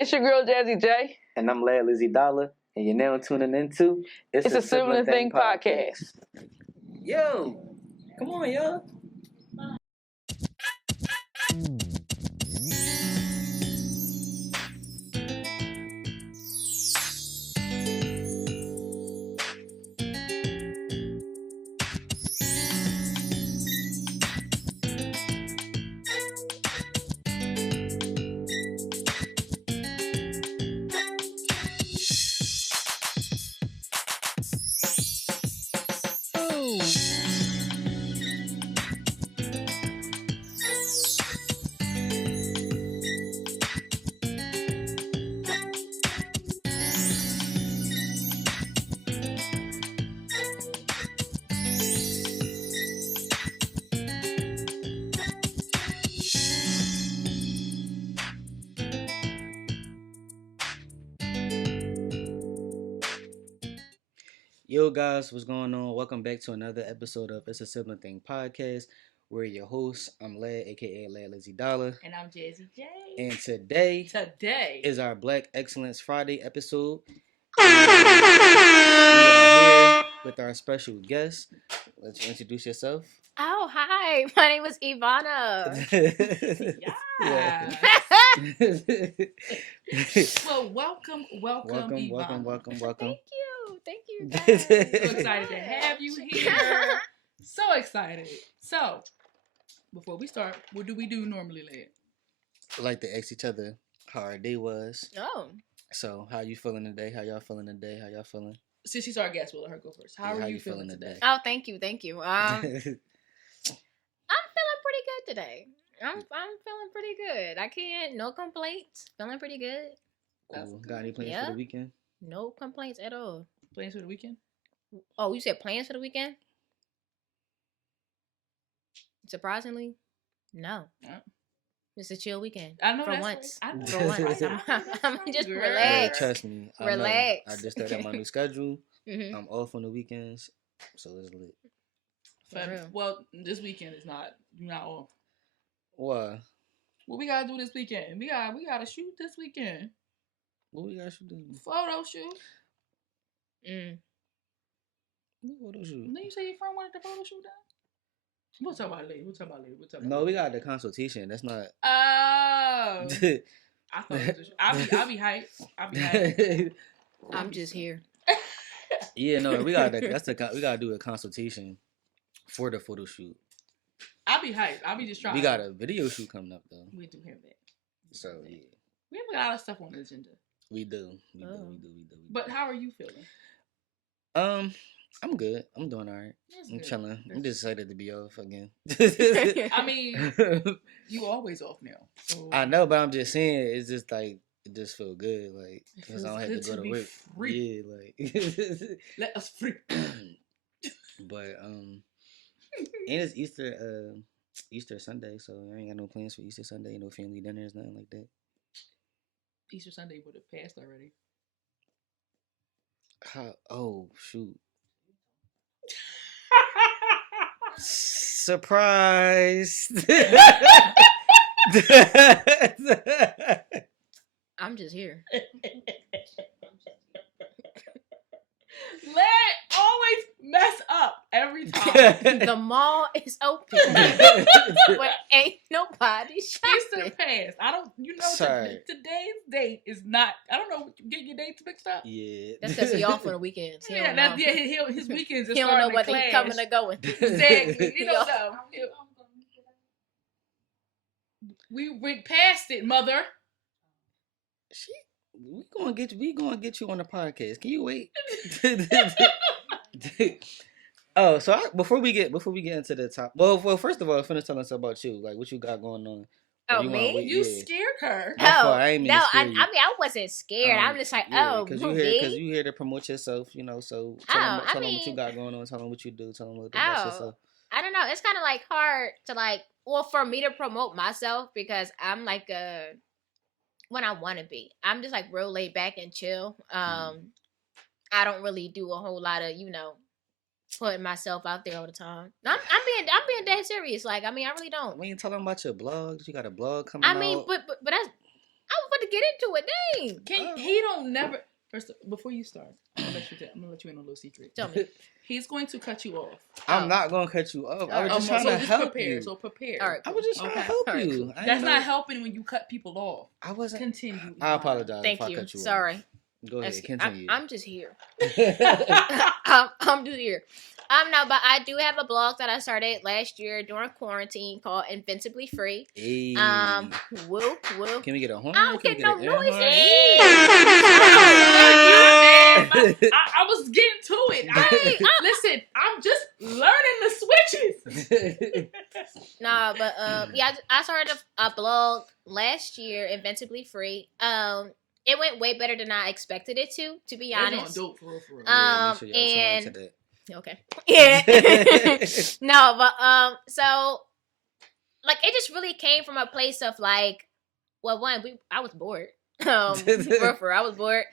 It's your girl, Jazzy J. And I'm Lad Lizzie Dollar. And you're now tuning into It's a Sibling Thang podcast. Yo, come on, y'all. Yo guys, what's going on? Welcome back to another episode of It's a Sibling Thing podcast. We're your hosts. I'm Lad, aka Lad Lizzie Dollar. And I'm Jazzy J. And today is our Black Excellence Friday episode. We are here with our special guest. Let's introduce yourself. Oh, hi. My name is Ivana. Yeah. Well, welcome, Ivana. Thank you. Guys. So excited to have you here. So excited. So, before we start, what do we do normally, Lad? I like to ask each other how our day was. Oh. So, how you feeling today? How y'all feeling today? How y'all feeling? Since she's our guest, we'll let her go first. How are you feeling today? Oh, thank you. I'm feeling pretty good today. I'm feeling pretty good. No complaints. Feeling pretty good. Cool. Got any plans for the weekend? No complaints at all. Plans for the weekend? Oh, you said plans for the weekend? Surprisingly, no. It's a chill weekend. I know for that's once. Right. For once, I'm just Girl. relax. Trust me. Relax. I just started my new schedule. Mm-hmm. I'm off on the weekends, so it's lit. Well, this weekend is not. You're not off. Why? What we gotta do this weekend? We gotta shoot this weekend. What we gotta shoot? Photo shoot. What photo shoot? Didn't you say your friend wanted the photo shoot done? We'll talk about it later. No, we got the consultation. That's not. Oh. I thought it was I'll be hyped. I'm just here. Yeah, no, we gotta do a consultation for the photo shoot. I'll be hyped. I'll be just trying. We got a video shoot coming up though. We do have that. So yeah. We have a lot of stuff on the agenda. We do. But how are you feeling? I'm good. I'm doing all right. I'm chilling. I'm just excited to be off again. I mean, you always off now. So. I know, but I'm just saying, it's just like, it just feel good, like, because I don't have to go to work. Free. Yeah, like. Let us free. But, and it's Easter Sunday, so I ain't got no plans for Easter Sunday, no family dinners, nothing like that. Easter Sunday would have passed already. Oh, shoot. Surprise! I'm just here. Let always mess up every time. The mall is open, but ain't nobody shopping. Easter passed. I don't. You know, today's date is not. I don't know. Get your dates mixed up. Yeah, that's because he off on the weekends. His weekends. Is he don't know whether he coming or going. Exactly. You don't know. We went past it, mother. We gonna get you on the podcast. Can you wait? Oh, so before we get into the top, well, first of all, finish telling us about you, like what you got going on. Oh, me? You scared her. I wasn't scared. I'm just like, because you here to promote yourself, you know. So tell them what you got going on. Tell them what you do. Tell them about yourself. I don't know. It's kind of like hard to for me to promote myself because I'm like when I want to be. I'm just like real laid back and chill. I don't really do a whole lot of, putting myself out there all the time. I'm being dead serious. Like, I mean, I really don't. We ain't talking about your blog. You got a blog coming out. I mean, but that's, I was about to get into it. Dang. He don't never. First, before you start, I'm gonna let you in a little secret. Tell me. He's going to cut you off. I'm not gonna cut you off. I was just trying to help you. So prepare. All right. I was just trying to help you. That's not helping when you cut people off. I wasn't. Continue. I apologize. Thank if you. I cut you Sorry. off. Go ahead. Continue. I'm just here. I'm just here. No, but I do have a blog that I started last year during quarantine called Invincibly Free. Hey. Woo. Can we get a horn? I don't get no noise. I was getting to it. Listen, I'm just learning the switches. Nah, but yeah, I started a blog last year, Invincibly Free. It went way better than I expected it to be honest. Dope, for real. Yeah, make sure y'all tune into that. Okay. Yeah. No, but so like it just really came from a place of like, well, I was bored. For I was bored.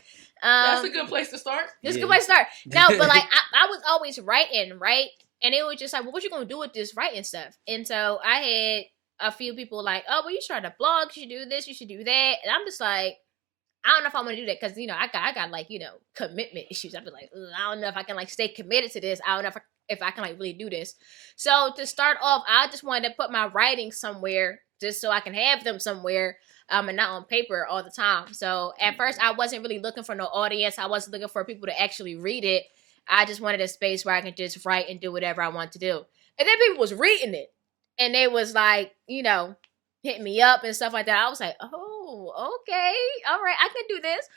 That's a good place to start. It's a good place to start. No, but like I was always writing, right? And it was just like, well, what you gonna do with this writing stuff? And so I had a few people like, oh, well, you started a blog, you should do this, you should do that. And I'm just like, I don't know if I'm gonna do that because I got like commitment issues. I feel like I don't know if I can like stay committed to this. I don't know if I can like really do this. So to start off, I just wanted to put my writing somewhere just so I can have them somewhere, and not on paper all the time. So at first, I wasn't really looking for no audience. I wasn't looking for people to actually read it. I just wanted a space where I could just write and do whatever I want to do. And then people was reading it, and they was like, hitting me up and stuff like that. I was like, oh, okay, all right, I can do this.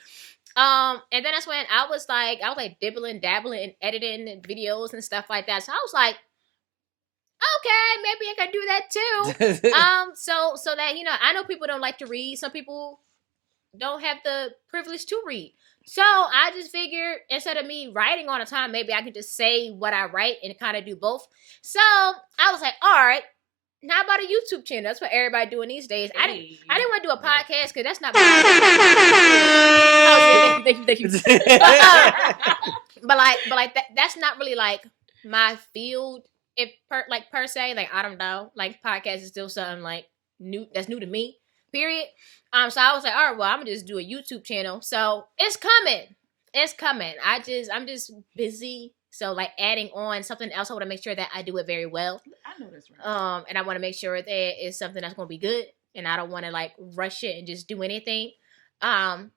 And then that's when I was like dabbling and editing and videos and stuff like that. So I was like, okay, maybe I can do that too. So that I know people don't like to read. Some people don't have the privilege to read. So I just figured instead of me writing all the time, maybe I could just say what I write and kind of do both. So I was like, all right. How about a YouTube channel? That's what everybody doing these days. I didn't want to do a podcast because that's not. Oh, yeah, thank you. But that's not really like my field. Per se, like I don't know, like podcast is still something like new. That's new to me. Period. So I was like, all right, well, I'm gonna just do a YouTube channel. So it's coming. I'm just busy. So like adding on something else, I want to make sure that I do it very well. I know that's right. And I want to make sure that it's something that's going to be good, and I don't want to like rush it and just do anything. And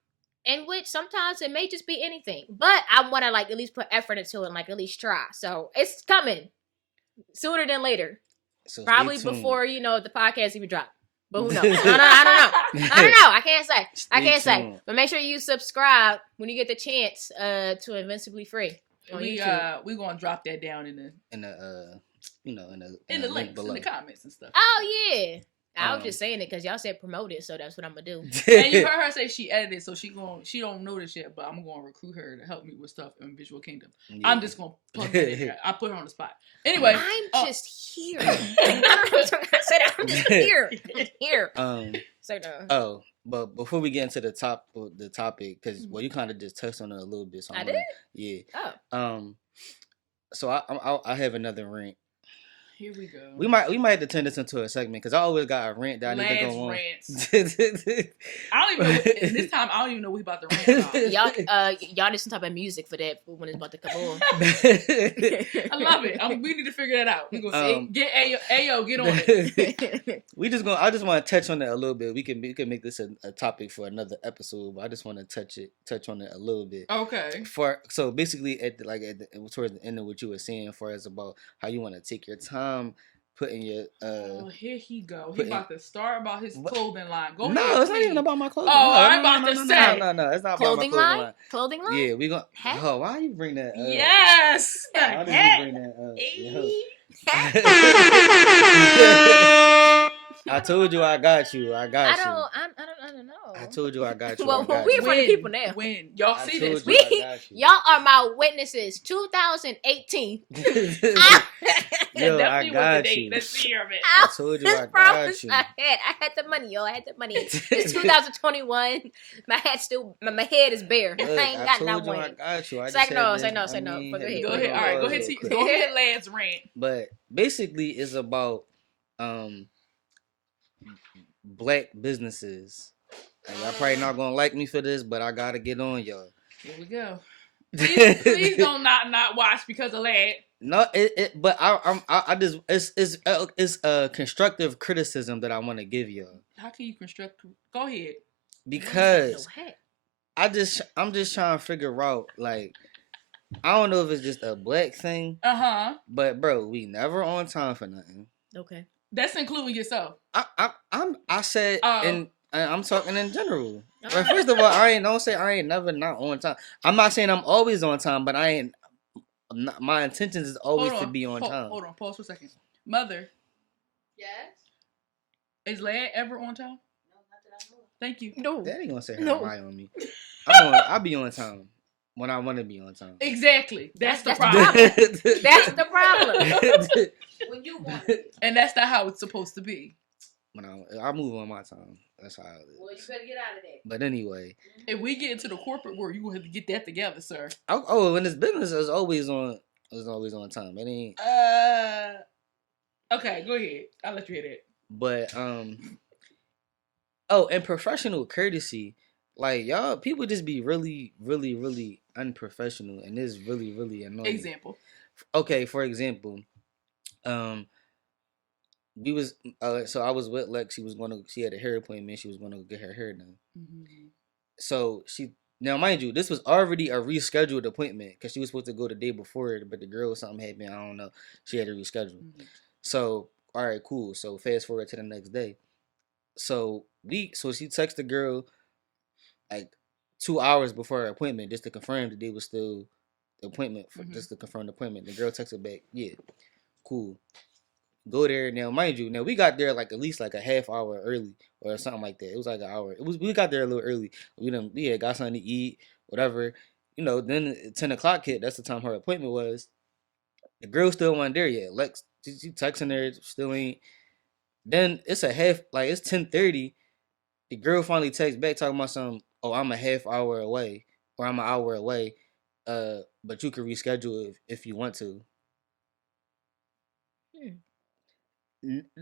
which sometimes it may just be anything, but I want to like at least put effort into it and like at least try. So it's coming sooner than later. So probably before the podcast even drop. But who knows? I don't know. I can't say. But make sure you subscribe when you get the chance to Invincibly Free. We gonna drop that down in the links below. in the comments and stuff. Oh yeah, I was just saying it because y'all said promote it, so that's what I'm gonna do. And you heard her say she edited, so she don't know this yet, but I'm gonna recruit her to help me with stuff in Visual Kingdom. Yeah. I'm just gonna plug that in there. I put her on the spot. Anyway, I'm just here. I'm just here. So no. Oh. But before we get into the topic, because you kind of just touched on it a little bit. So I did. Yeah. Oh. So I have another rant. Here we go. We might have to turn this into a segment because I always got a rant that I need to go on. Rants. I don't even know. This time I don't even know what we about to rant about. Y'all need some type of music for that when it's about to come on. I love it. We need to figure that out. We gonna get Ayo, get on it. I just want to touch on it a little bit. We can make this a topic for another episode, but I just want to touch on it a little bit. Okay. So basically towards the end of what you were saying, for us about how you want to take your time. Putting your here he go. He about to start about his clothing line. Go ahead. No, it's not even about my clothing. Oh, I'm about to say. No, it's not clothing about my line. Clothing line. Yeah, we gonna. Oh, why you bring that up? Yes. Why did you bring that up? I told you I got you. I don't know. I told you I got you. Well, we in front of people now. When y'all see this, y'all are my witnesses. 2018. Yo, I got you. This year, man. I told you I got you. I had the money, y'all. I had the money. It's 2021. My head is bare. Look, I ain't got no money. money. I got you. Say no. Go ahead. Go ahead. All right, go ahead, Lance rant. But basically, it's about black businesses And y'all probably not gonna like me for this, but I gotta get on y'all. Here we go. Please don't not watch because of that. No, but I just it's a constructive criticism that I want to give y'all. How can you construct? Go ahead. Because I'm just trying to figure out, like, I don't know if it's just a black thing. But bro, we never on time for nothing. Okay. That's including yourself. I said and I'm talking in general. Like, first of all, I ain't never not on time. I'm not saying I'm always on time, but my intentions is always to be on time. Hold on, pause for a second. Mother. Yes. Is Lad ever on time? No, not that I know. Thank you. No. Daddy gonna say her lie on me. I'll be on time when I want to be on time. Exactly. That's the problem. That's the problem. When you want it. And that's not how it's supposed to be. When I move on my time. That's how it is. Well, you better get out of that. But anyway. If we get into the corporate world, you're going to have to get that together, sir. When it's business, it's always on time. It ain't. Okay, go ahead. I'll let you hear that. But, and professional courtesy. Like, y'all, people just be really, really, really unprofessional. And it's really, really annoying. Example. Okay, for example, we was so I was with Lex. She had a hair appointment. She was gonna get her hair done. Mm-hmm. So now mind you, this was already a rescheduled appointment because she was supposed to go the day before, but the girl something happened. I don't know. She had to reschedule. Mm-hmm. So all right, cool. So fast forward to the next day. So she texted the girl like 2 hours before her appointment just to confirm that they was still the appointment just to confirm the appointment. The girl texted back, yeah, cool. Go there. Now, mind you, we got there like at least like a half hour early or something like that. It was like an hour. We got there a little early. We had got something to eat, whatever. Then 10 o'clock hit. That's the time her appointment was. The girl still wasn't there yet. Lex, she texting her, still ain't. Then it's it's 10:30. The girl finally texts back talking about something. Oh, I'm a half hour away or I'm an hour away. But you can reschedule if you want to.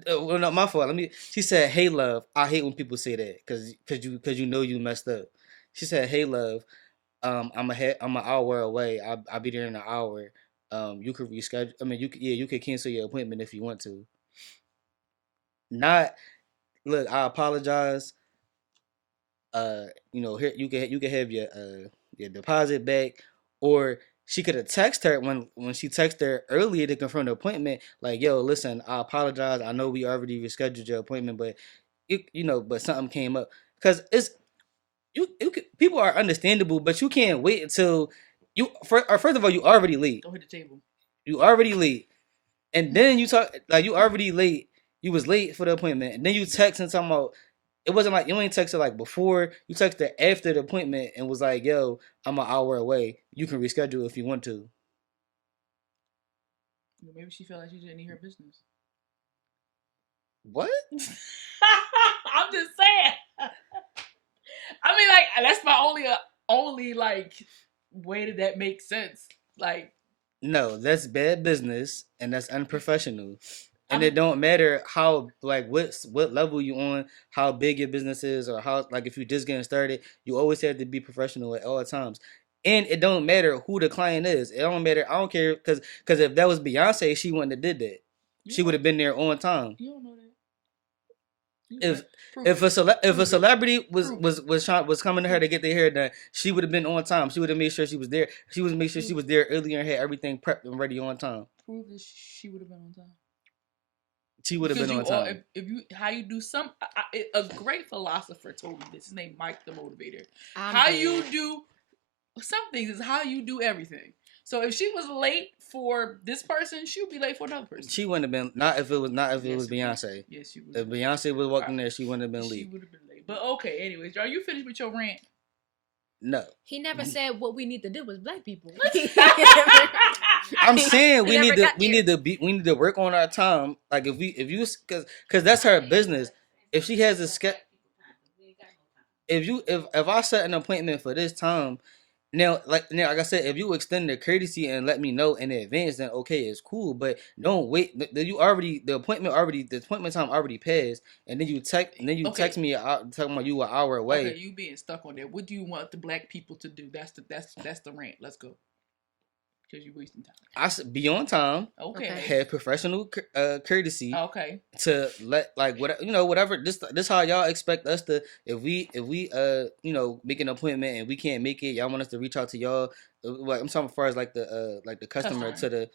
Well, not my fault. She said, "Hey, love." I hate when people say that because you know you messed up. She said, "Hey, love. I'm an hour away. I'll be there in an hour. You could reschedule. You could cancel your appointment if you want to. Not look. I apologize. Here you can have your deposit back, or." She could have texted her when she texted her earlier to confirm the appointment. Like, yo, listen, I apologize. I know we already rescheduled your appointment, but but something came up. Cause people are understandable, but you can't wait until first of all, you already late. Go hit the table. You already late, and then you talk like you already late. You was late for the appointment, and then you text and talking about. It wasn't like you ain't texted like before. You texted after the appointment and was like, "Yo, I'm an hour away. You can reschedule if you want to." Maybe she felt like she didn't need her business. What? I'm just saying. I mean, like that's my only like way that makes sense. Like, no, that's bad business and that's unprofessional. And it don't matter how, like, what level you on, how big your business is, or how, like, if you're just getting started, you always have to be professional at all times. And it don't matter who the client is. It don't matter. I don't care, because if that was Beyonce, she wouldn't have did that. She would have been there on time. You don't know that. If a celebrity was coming to her to get their hair done, she would have been on time. She would have made sure she was there. She would make sure she was there earlier and had everything prepped and ready on time. Prove that she would have been on time. She would have been on time. A great philosopher told me this. His name Mike the Motivator. You do some things is how you do everything. So if she was late for this person, she would be late for another person. She wouldn't have been if it was Beyonce. Yes, she would. If Beyonce was walking there, she wouldn't have been late. She would have been late. But okay, anyways, are you finished with your rant? No. He never said what we need to do as black people. I'm saying we need to work on our time. Like because that's her business. If she has a if I set an appointment for this time Now, like I said, if you extend the courtesy and let me know in advance, then okay, it's cool. But don't wait. The appointment time already passed, and then you text me talking about you an hour away. Okay, you being stuck on that. What do you want the black people to do? That's the rant. Let's go. Because you're wasting time. I said be on time. Okay. Have professional courtesy. Okay. To let whatever this how y'all expect us to if we make an appointment and we can't make it, y'all want us to reach out to y'all. Like I'm talking as far as like the customer to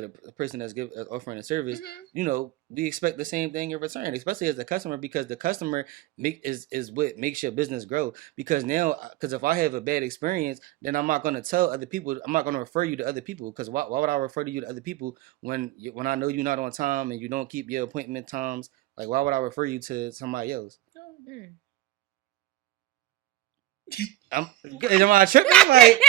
the person that's offering a service. Mm-hmm. We expect the same thing in return, especially as the customer, because the customer is what makes your business grow. Because if I have a bad experience, then I'm not going to tell other people. I'm not going to refer you to other people. Because why would I refer to you to other people when I know you're not on time and you don't keep your appointment times? Like, why would I refer you to somebody else? Am I tripping? Like,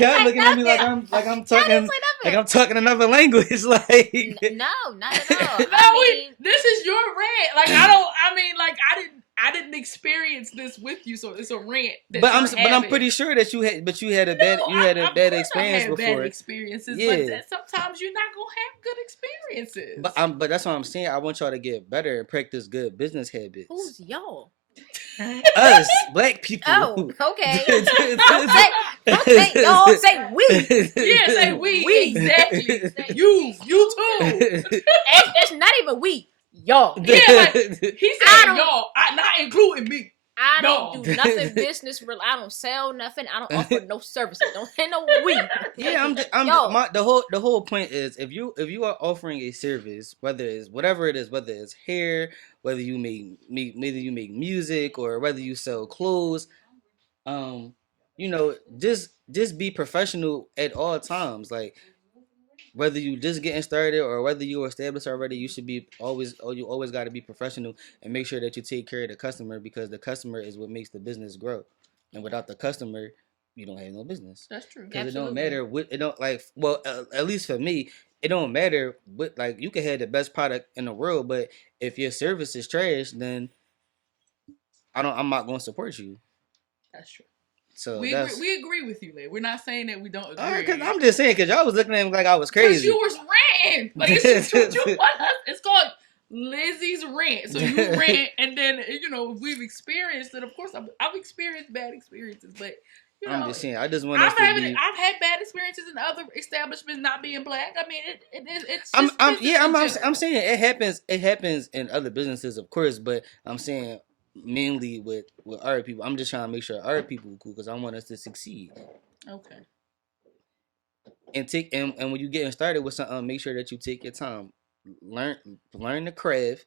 y'all looking at me like I'm talking another language. Like, no, not at all. This is your rant. Like, I didn't experience this with you, so it's a rant. But I'm pretty sure that you had a bad experience before. Bad experiences, but sometimes you're not gonna have good experiences. But that's what I'm saying. I want y'all to get better and practice good business habits. Who's y'all? Us, black people. Oh, okay. Don't say we. Yeah, say we. Exactly. You too. It's not even we. Y'all. Yeah, like he said y'all, not including me. I don't do nothing business real. I don't sell nothing. I don't offer no services. Don't say no we. Yeah, the whole point is if you are offering a service, whether it's whatever it is, whether it's hair, whether you make music, or whether you sell clothes, just be professional at all times. Like, whether you just getting started or whether you established already, you always got to be professional and make sure that you take care of the customer, because the customer is what makes the business grow. And without the customer, you don't have no business. That's true. Because it don't matter at least for me, it don't matter what, like, you can have the best product in the world, but if your service is trash, then I'm not going to support you. That's true. So we agree with you, Lay. We're not saying that we don't agree. Cause I'm just saying, because y'all was looking at me like I was crazy. Because you was ranting. Like, it's called Lizzie's rant. So you rant, and then we've experienced it. Of course, I've experienced bad experiences, but I'm just saying. I just want I've had bad experiences in other establishments not being black. I mean, I'm saying it happens. It happens in other businesses, of course, but I'm saying mainly with our people. I'm just trying to make sure our people are cool, because I want us to succeed. Okay. And when you getting started with something, make sure that you take your time, learn the craft,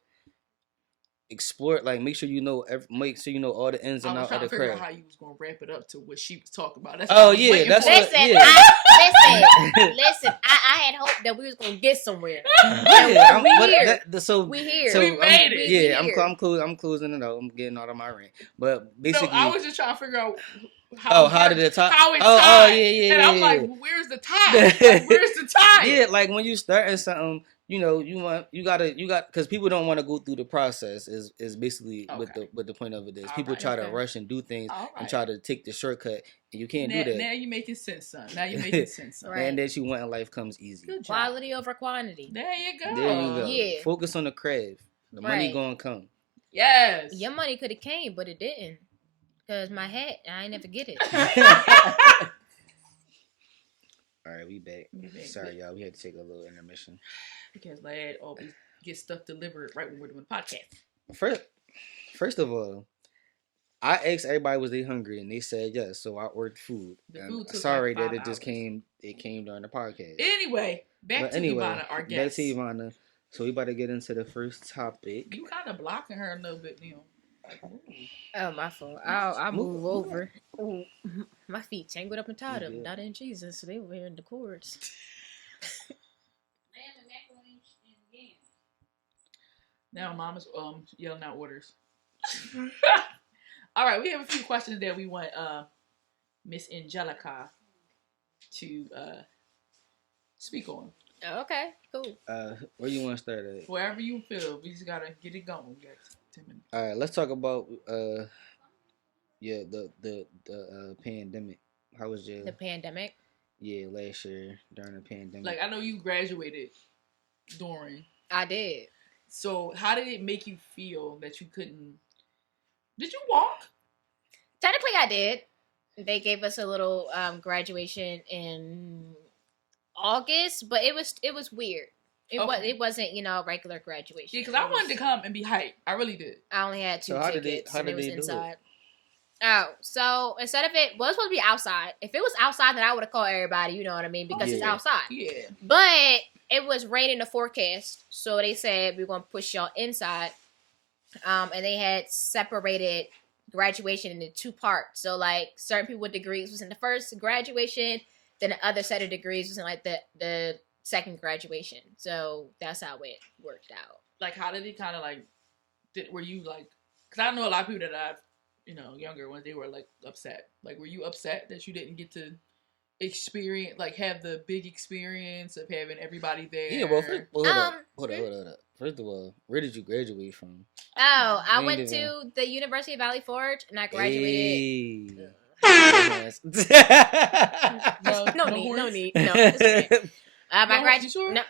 explore. Like, make sure you know all the ins and outs of the craft. I was trying to figure out how you was gonna wrap it up to what she was talking about. Listen. I had hoped that we was gonna get somewhere. We here. So we made it. Yeah, I'm closing it out. I'm getting out of my rant. But basically, I was just trying to figure out how did it tie? How it tied. Yeah. And I'm like, well, where's the tie? Like, where's the tie? Yeah, like when you starting something, you got because people don't want to go through the process. Is basically what the point of it is. People try to rush and do things and try to take the shortcut, and you can't do that. Now you're making sense, son. Right. And that you want in life comes easy. Quality over quantity. There you go. Yeah. Focus on the craft. The money gonna come. Yes. Your money could have came, but it didn't. Because my hat, I ain't never get it. All right, we back. Sorry, y'all. We had to take a little intermission. Because Lad always gets stuff delivered right when we're doing the podcast. First of all, I asked everybody was they hungry, and they said yes. So I ordered food. Sorry that it just came. It came during the podcast. Anyway, back to Ivana, our guest. Back to Ivana. So we about to get into the first topic. You kind of blocking her a little bit, Neil. Oh, my fault. I'll move over. Ooh, my feet tangled up and tied up. Not in Jesus. So they were here in the cords. Now Mama's yelling out orders. All right, we have a few questions that we want Miss Angellica to speak on. Okay, cool. Where you want to start at? Wherever you feel. We just gotta get it going. We got 10 minutes. All right, let's talk about the pandemic. How was your The pandemic. Yeah, last year during the pandemic? Like, I know you graduated during. I did. So how did it make you feel that you couldn't? Did you walk? Technically, I did. They gave us a little graduation in August, but it was weird. It wasn't a regular graduation. Yeah, because I wanted to come and be hyped. I really did. I only had 2 tickets, and it was do inside. Oh, so instead of it was supposed to be outside. If it was outside, then I would have called everybody. You know what I mean? Because it's outside. Yeah. But it was raining the forecast, so they said we're gonna push y'all inside. And they had separated graduation into 2 parts. So like certain people with degrees was in the first graduation, then the other set of degrees was in like the second graduation. So that's how it worked out. Like, how did it kind of like? Were you like? Because I know a lot of people that I've younger ones, they were like upset. Like, were you upset that you didn't get to experience, like, have the big experience of having everybody there? Yeah, well, hold up. First of all, where did you graduate from? Oh, I went to the University of Valley Forge, and I graduated. No need. No, it's okay. My graduation. Sure? No,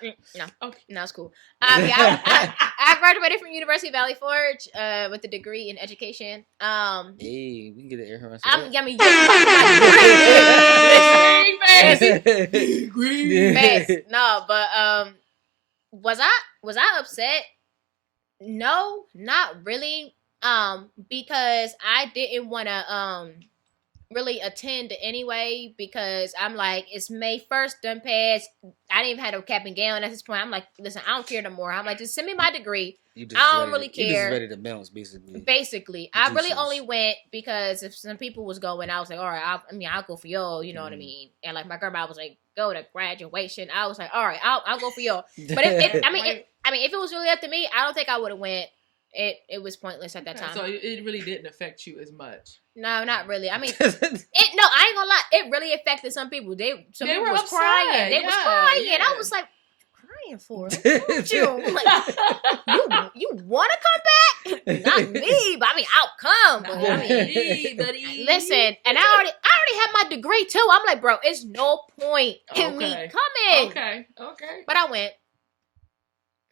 Okay. no, it's cool. I graduated from University of Valley Forge with a degree in education. Hey, we can get an air horn. No, but was I upset? No, not really. Because I didn't want to really attend anyway, because I'm like, it's May 1st, done passed. I didn't even have a cap and gown at this point. I'm like, listen, I don't care no more. I'm like, just send me my degree. I don't really care. You just ready to bounce, basically. Basically, I really only went because if some people was going, I was like, all right, I'll go for y'all. You know what I mean? And like my grandma was like, go to graduation. I was like, all right, I'll go for y'all. But if it was really up to me, I don't think I would have went. It was pointless at that time. So it really didn't affect you as much. No, not really. I mean, I ain't gonna lie. It really affected some people. Some people was crying. They was crying. Yeah. I was like, crying for it? You like, you want to come back? Not me, but I mean, I'll come. But I mean, buddy. Listen, and I already have my degree too. I'm like, bro, it's no point in me coming. Okay. But I went.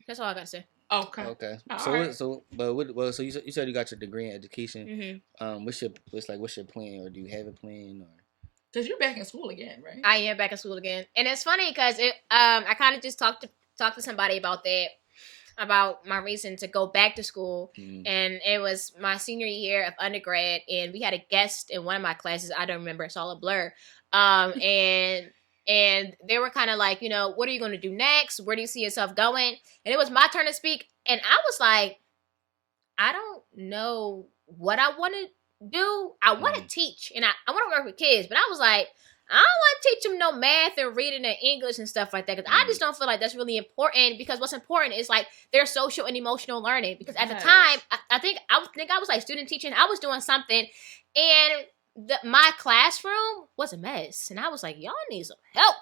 That's all I gotta say. Okay. So you said you got your degree in education. Mm-hmm. What's your plan, or do you have a plan, or? Because you're back in school again, right? I am back in school again, and it's funny because I kind of just talked to somebody about that, about my reason to go back to school, and it was my senior year of undergrad, and we had a guest in one of my classes. I don't remember; it's all a blur. And they were kind of like, what are you going to do next? Where do you see yourself going? And it was my turn to speak. And I was like, I don't know what I want to do. I want to teach. And I want to work with kids. But I was like, I don't want to teach them no math and reading and English and stuff like that. Because I just don't feel like that's really important. Because what's important is like their social and emotional learning. Because at the time, I think I was like student teaching. I was doing something. And my classroom was a mess, and I was like, y'all need some help.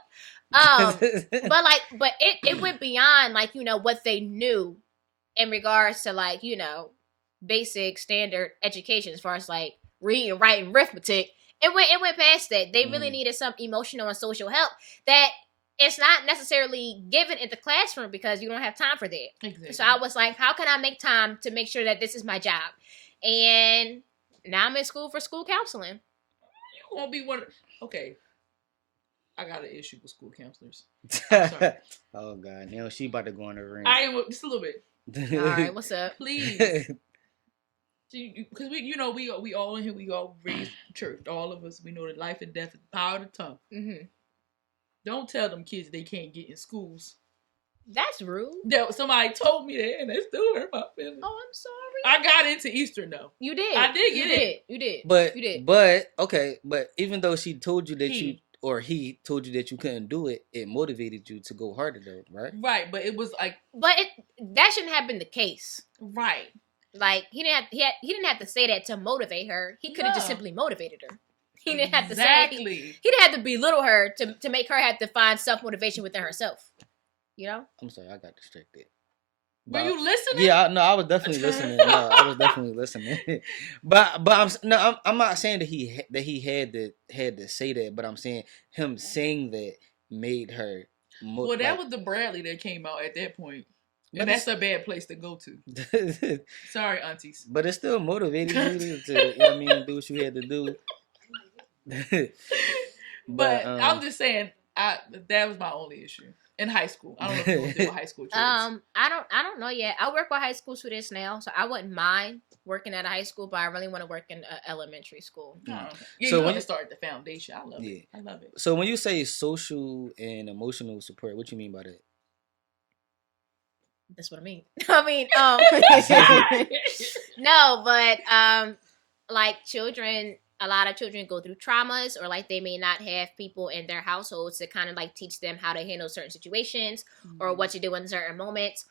But it went beyond like, what they knew in regards to like, basic standard education as far as like reading, writing, arithmetic. It went past that. They really needed some emotional and social help that it's not necessarily given in the classroom because you don't have time for that. Exactly. So I was like, how can I make time to make sure that this is my job? And now I'm in school for school counseling. You won't be one. Okay. I got an issue with school counselors. I'm sorry. Oh, God. Now she about to go on the ring. I am just a little bit. All right. What's up? Please. Because we all in here, we all raised church. All of us, we know that life and death is the power of the tongue. Mm-hmm. Don't tell them kids they can't get in schools. That's rude. Somebody told me that, and they still hurt my feelings. Oh, I'm sorry. I got into Eastern though. You did. I did get it. You did. But you did. But okay. But even though she told you that he told you that you couldn't do it, it motivated you to go harder though, right? Right. But it was like. But that shouldn't have been the case. Right. Like he didn't have to say that to motivate her. He could have just simply motivated her. He didn't have to say. He didn't have to belittle her to make her have to find self motivation within herself. You know? I'm sorry, I got distracted. Were you listening? Yeah, I was definitely listening. No, I was definitely listening. but I'm not saying that he had to say that, but I'm saying him saying that made her. Well, that was the Bradley that came out at that point. But and that's a bad place to go to. Sorry, aunties. But it still motivated you to you know what I mean, do what you had to do. but I'm just saying, that was my only issue in high school. I don't know if you do with high school kids. I don't know yet. I work with high school students now, so I wouldn't mind working at a high school, but I really want to work in elementary school. Oh, okay. Yeah, so you want to start the foundation. I love it. I love it. So when you say social and emotional support, what you mean by that? That's what I mean. No, but like children, a lot of children go through traumas, or like they may not have people in their households to kind of like teach them how to handle certain situations or what to do in certain moments.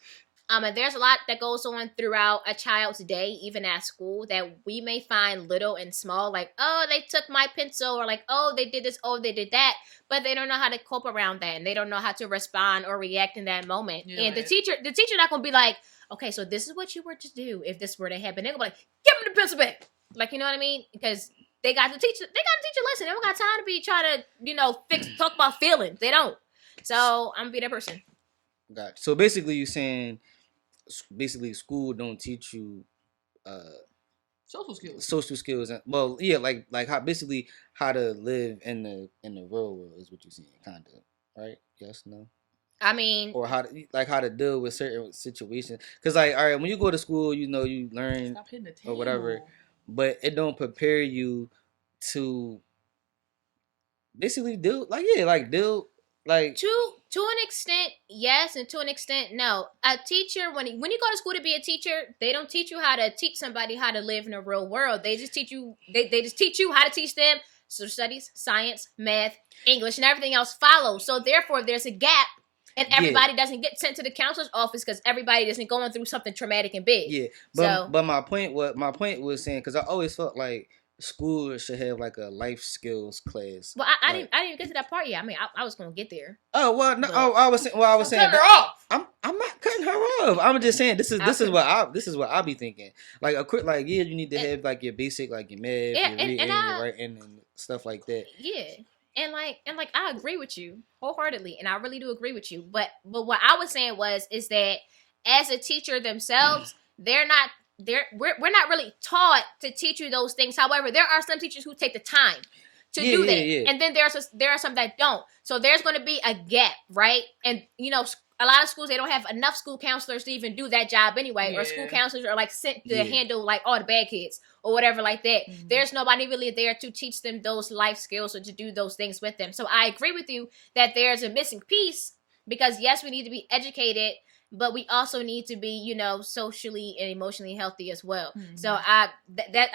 And there's a lot that goes on throughout a child's day, even at school, that we may find little and small, like, oh, they took my pencil, or like, oh, they did this, oh, they did that, but they don't know how to cope around that, and they don't know how to respond or react in that moment. Yeah, and the teacher not gonna be like, okay, so this is what you were to do if this were to happen. They're gonna be like, give me the pencil back, like, you know what I mean? Because they got to teach a lesson. They don't got time to be trying to talk about feelings. They don't. So I'm gonna be that person. Gotcha. So basically, you saying. Basically, school don't teach you social skills, and well, yeah, like how to live in the real world is what you're saying, kind of, right? Yes, no. I mean, or how to deal with certain situations, because like, all right, when you go to school, you learn or whatever, but it don't prepare you to basically deal like to an extent, yes, and to an extent, no. A teacher, when you go to school to be a teacher, they don't teach you how to teach somebody how to live in the real world. They just teach you. They just teach you how to teach them social studies, science, math, English, and everything else follows. So therefore, there's a gap, and everybody doesn't get sent to the counselor's office because everybody isn't going through something traumatic and big. Yeah, but my point was saying, because I always felt like school should have like a life skills class. Well, I didn't even get to that part yet. I mean, I was gonna get there. Oh well, no, I was saying. Cutting her off. I'm not cutting her off. I'm just saying this is what I be thinking. Like a quick, like, yeah, you need to have like your basic, like your math, your reading, your writing, and stuff like that. Yeah. And I agree with you wholeheartedly, and I really do agree with you. But what I was saying is that as a teacher themselves, we're not really taught to teach you those things. However, there are some teachers who take the time to do that. Yeah. And then there are some that don't. So there's going to be a gap, right? And, a lot of schools, they don't have enough school counselors to even do that job anyway. Yeah. Or school counselors are like sent to handle like all the bad kids or whatever like that. Mm-hmm. There's nobody really there to teach them those life skills or to do those things with them. So I agree with you that there's a missing piece, because yes, we need to be educated, but we also need to be, socially and emotionally healthy as well. Mm-hmm. So I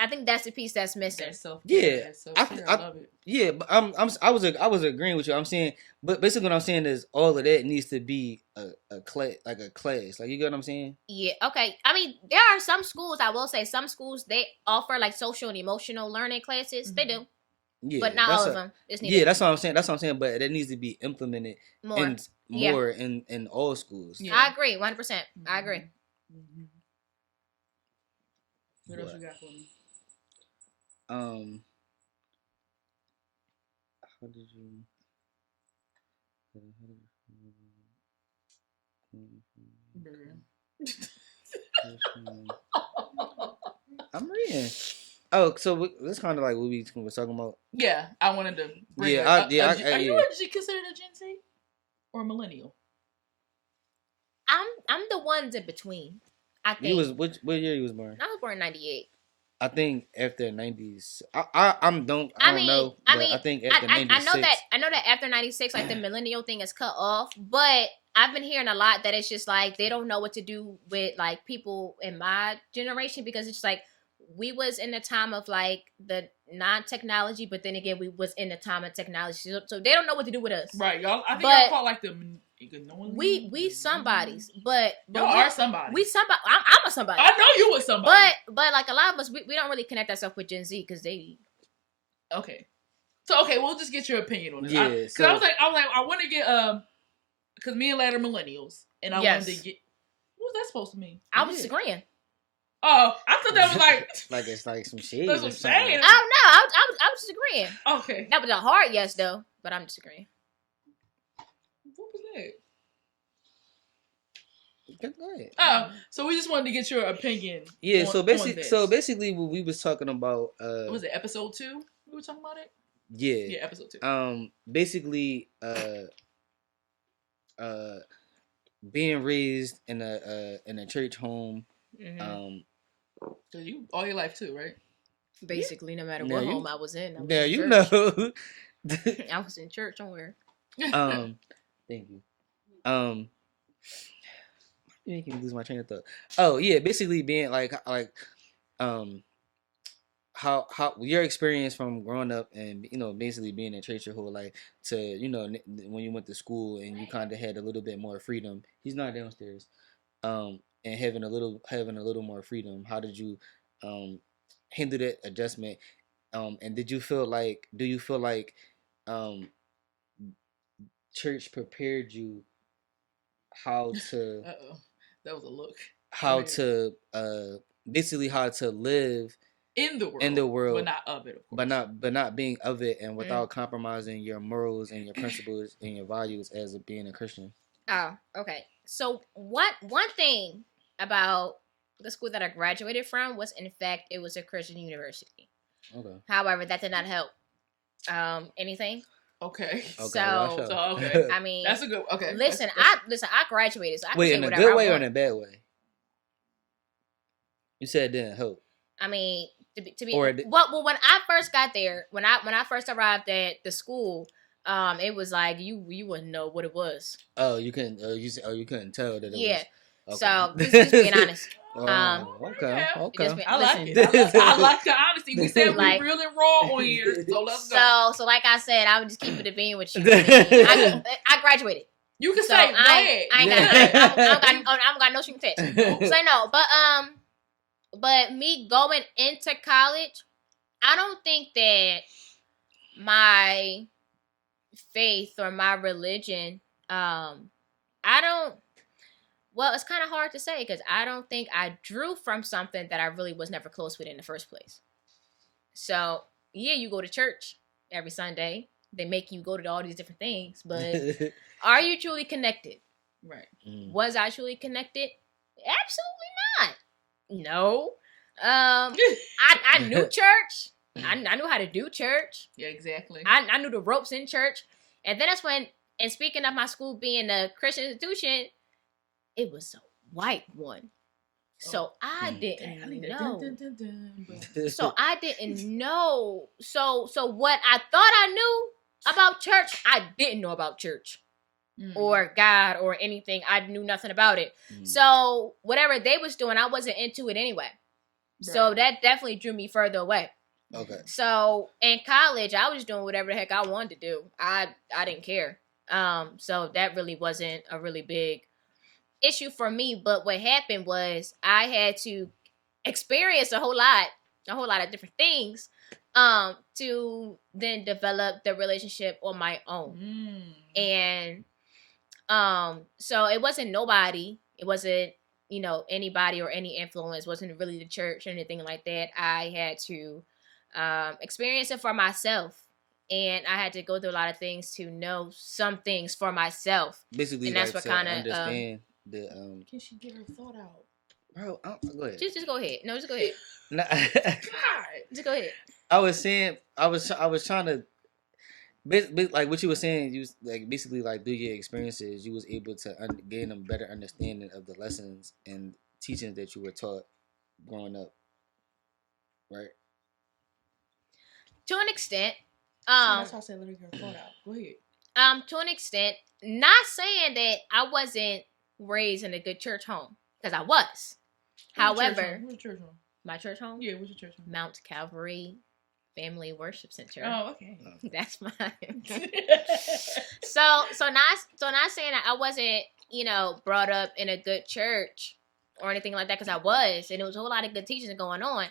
think that's the piece that's missing. That's so yeah, I love it. Yeah, but I was agreeing with you. I'm saying, but basically what I'm saying is all of that needs to be a class, like a class. Like, you get what I'm saying? Yeah. Okay. I mean, there are some schools. I will say some schools, they offer like social and emotional learning classes. Mm-hmm. They do. Yeah, but not all of them. That's what I'm saying. That's what I'm saying. But it needs to be implemented more in all schools. Yeah. I agree, 100%. Mm-hmm. I agree. Mm-hmm. What else you got for me? How did you? I'm reading. Oh, so that's kind of like what we were talking about. Yeah, I wanted to bring are you considered a Gen Z or a millennial? I'm the ones in between. I think. You was what year you was born? I was born in 98. I think after 90s. I don't know. I think after 96. I know that after 96, like the millennial thing is cut off. But I've been hearing a lot that it's just like they don't know what to do with like people in my generation, because it's just like we was in the time of like the non-technology, but then again we was in the time of technology, so they don't know what to do with us. Right, y'all. I think y'all call like the. We somebodies, but y'all are somebody. We somebody. I'm a somebody. I know you was somebody. But like a lot of us, we don't really connect ourselves with Gen Z because they. Okay, so we'll just get your opinion on this. Yeah, I was like, I want to get because me and Lad are millennials, and I wanted to get. that supposed to mean? I was disagreeing. Oh, I thought that was like like it's like some shade. That's Or some something. shade. Oh no, I was disagreeing. Okay. That was a hard yes though, but I'm disagreeing. What was that? Go ahead. Oh, so we just wanted to get your opinion. Yeah, on basically, this. what we was talking about. Was it episode 2? We were talking about it. Yeah. Yeah, episode 2. Basically, being raised in a church home. So you all your life too, right? Basically, no matter what home I was in. You know. I was in church somewhere. Thank you. You making me lose my train of thought. Oh yeah, basically being how your experience from growing up and basically being in church your whole life to when you went to school and you kind of had a little bit more freedom. He's not downstairs. And having a little more freedom. How did you handle that adjustment? And do you feel like church prepared you how to that was a look. How to basically how to live in the world, but not of it, of course. but not being of it, and without compromising your morals and your principles and your values as being a Christian. Oh, okay. So one thing about the school that I graduated from was, in fact, it was a Christian university. Okay. However, that did not help anything. Okay. So okay. I mean, that's a good. Okay. Listen, that's... I graduated. So I wait, can in say a whatever good way I or want. in a bad way? You said it didn't help. I mean, to be or well, when I first got there, when I first arrived at the school, it was like you wouldn't know what it was. Oh, you couldn't. You couldn't tell that. It was. Okay. So just being honest. Okay. I like it. I like the honesty. We said like, we really raw on here, so let's go. So like I said, I would just keep it a being with you. I graduated. You can so say I ain't got no string attached. Say no, but me going into college, I don't think that my faith or my religion, well, it's kind of hard to say because I don't think I drew from something that I really was never close with in the first place. So, yeah, you go to church every Sunday. They make you go to all these different things, but are you truly connected? Right. Was I truly connected? Absolutely not. No. I knew church. I knew how to do church. Yeah, exactly. I knew the ropes in church. And then that's when, and speaking of my school being a Christian institution, it was a white one. So I didn't know. So I didn't know. So what I thought I knew about church, I didn't know about church or God or anything. I knew nothing about it. So whatever they was doing, I wasn't into it anyway. Right. So that definitely drew me further away. Okay. So in college, I was doing whatever the heck I wanted to do. I didn't care. So that really wasn't a really big issue for me. But what happened was I had to experience a whole lot of different things to then develop the relationship on my own. And so it wasn't nobody. It wasn't, anybody or any influence. It wasn't really the church or anything like that. I had to experience it for myself. And I had to go through a lot of things to know some things for myself. Basically, and that's what kind of understand the. Can she get her thought out? Bro, go ahead. Just go ahead. No, just go ahead. God, just go ahead. I was saying, I was trying to, like what you were saying. You was like basically like through your experiences, you was able to gain a better understanding of the lessons and teachings that you were taught growing up, right? To an extent. That's why I said let her get her thought out. Go ahead. To an extent, not saying that I wasn't raised in a good church home, because I was. However, what's your church home? My church home? Yeah, what's your church home? Mount Calvary Family Worship Center. Oh, okay. That's mine. so not saying that I wasn't, brought up in a good church or anything like that, because I was, and there was a whole lot of good teachings going on.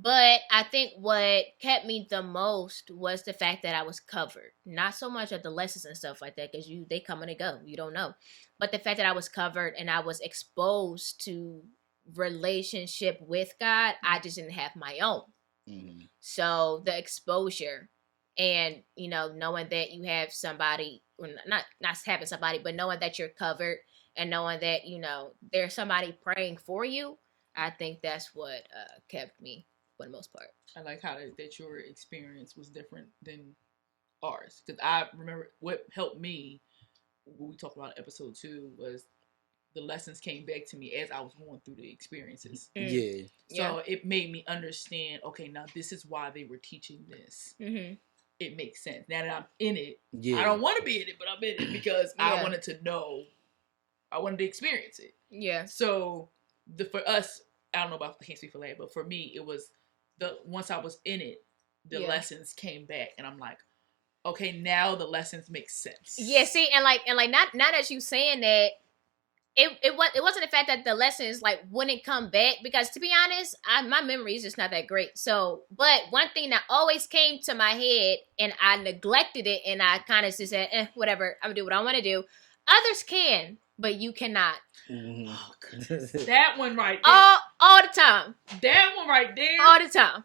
But I think what kept me the most was the fact that I was covered. Not so much of the lessons and stuff like that, because they come and they go. You don't know. But the fact that I was covered and I was exposed to relationship with God, I just didn't have my own. Mm-hmm. So the exposure and, knowing that you have somebody, not having somebody, but knowing that you're covered and knowing that, there's somebody praying for you, I think that's what kept me for the most part. I like how that your experience was different than ours. Because I remember what helped me, what we talked about in episode 2, was the lessons came back to me as I was going through the experiences. Yeah. So it made me understand, okay, now this is why they were teaching this. Mm-hmm. It makes sense. Now that I'm in it, I don't want to be in it, but I'm in it because I wanted to know. I wanted to experience it. Yeah. So for us, I don't know about, I can't speak for Larry, but for me, it was once I was in it, the lessons came back, and I'm like, okay, now the lessons make sense. Yeah. See, and not that you saying that. It wasn't the fact that the lessons wouldn't come back, because to be honest, my memory is just not that great. So, but one thing that always came to my head and I neglected it, and I kind of just said, whatever, I'm gonna do what I want to do. Others can, but you cannot. Mm-hmm. Oh, goodness. That one right there. All the time. That one right there. All the time.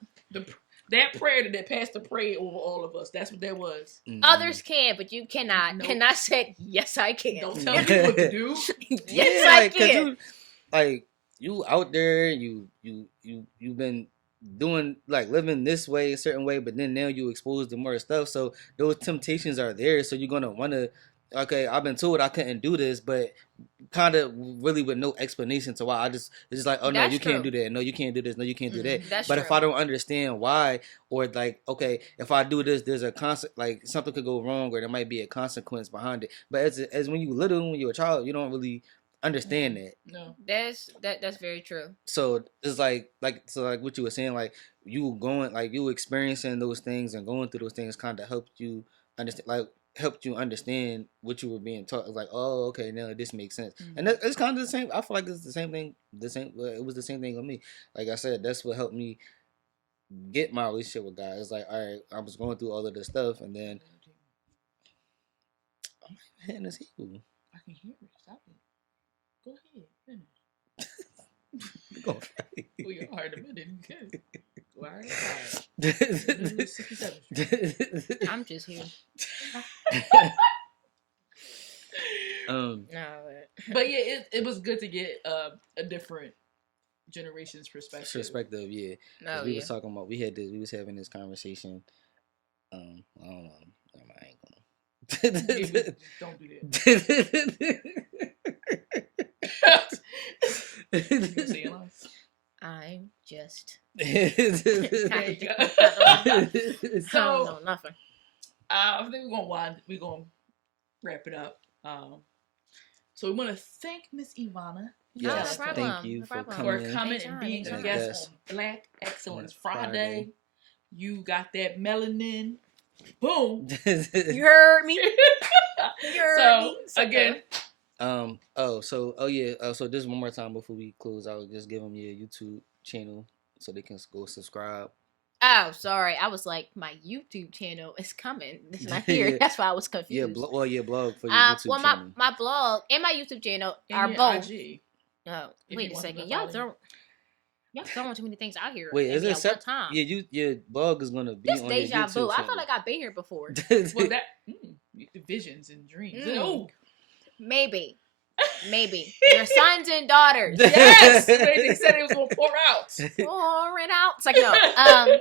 That prayer that pastor prayed over all of us. That's what that was. Mm-hmm. Others can, but you cannot. Nope. And I said, yes, I can. Don't tell me what to do. Yes, I can. You out there, you've been doing living this way, a certain way, but then now you exposed to more stuff. So those temptations are there. So you're gonna want to. Okay, I've been told I couldn't do this, but kind of really with no explanation to why. It's just like, oh no, you can't do that. No, you can't do this. No, you can't do that. But if I don't understand why, or okay, if I do this, there's a something could go wrong, or there might be a consequence behind it. But as when you little, when you're a child, you don't really understand that. No, that's very true. So it's like what you were saying, you going, you experiencing those things and going through those things kind of helped you understand, helped you understand what you were being taught. It's oh, okay, now this makes sense. Mm-hmm. And it's kind of the same. I feel like it's the same thing. It was the same thing with me. Like I said, that's what helped me get my relationship with God. It's all right, I was going through all of this stuff, and then I'm hitting this heel. I can hear it. Stop it. Go ahead. Finish. Well, you're hard a minute. You can. Why? I'm just here. But yeah, it was good to get a different generation's perspective. Yeah. We was talking about, we was having this conversation. I don't know. I ain't gonna. Don't do that. I'm just. So, I don't know nothing. I think we're gonna wrap it up. So we want to thank Miss Ivana. Yes, no thank you for coming and being a guest on Black Excellence Friday. You got that melanin. Boom. You heard me. Again. So just one more time before we close out, just give them your YouTube channel so they can go subscribe. Oh, sorry. I was like, my YouTube channel is coming. It's not here. That's why I was confused. Your blog for your YouTube channel. My blog and my YouTube channel are both. IG. Oh, wait a second. Y'all throwing too many things out here. Wait, is it time? Yeah, your blog is gonna be on your YouTube channel. Deja vu. I feel like I've been here before. Well, that visions and dreams. Oh, maybe. Your sons and daughters. Yes, they said it was gonna pour out. Pour it out. It's like no.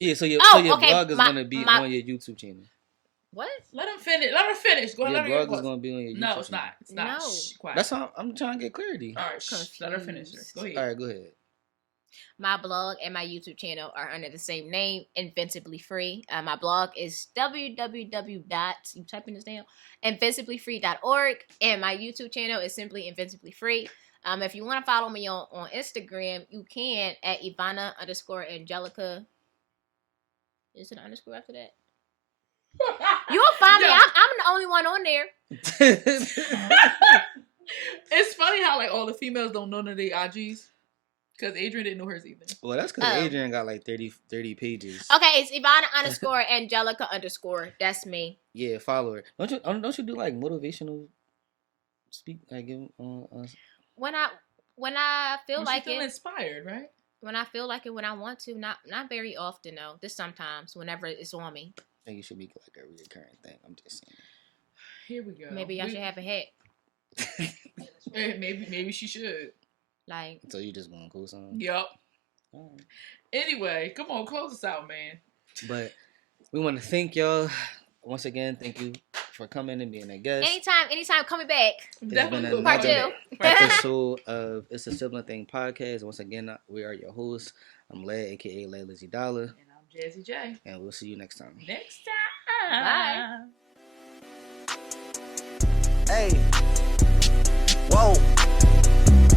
Yeah, so your blog is gonna be on your YouTube channel. What? Let her finish. Go ahead. Your blog is gonna be on your YouTube channel. No, it's not. It's not. No. Quiet. That's how I'm trying to get clarity. All right, let her finish. Go ahead. All right, go ahead. My blog and my YouTube channel are under the same name, Invincibly Free. My blog is you typing this down, invinciblyfree.org, and my YouTube channel is simply Invincibly Free. If you want to follow me on Instagram, you can at Ivana_Angellica. Is it an underscore after that? You'll find me. I'm the only one on there. It's funny how all the females don't know none of their IGs. Because Adrian didn't know hers either. Well, that's because Adrian got like 30 pages. Okay, it's Ivana _ Angellica _ That's me. Yeah, follow her. Don't you do like motivational speak? Like give When I feel like feel it, inspired, right? when I feel like it, when I want to, not very often though. Just sometimes, whenever it's on me. I think it should be like a recurring thing. I'm just saying. Here we go. Maybe I should have a hat. Maybe she should. Like. So you just gonna cool something? Yep. Right. Anyway, come on, close us out, man. But we want to thank y'all once again. Thank you for coming and being a guest. Anytime, coming back. Definitely. Part 2. Episode of Issa Sibling Thang podcast. Once again, we are your hosts. I'm Led, aka Led Lizzie Dollar. And I'm Jazzy J. And we'll see you next time. Next time. Bye. Hey.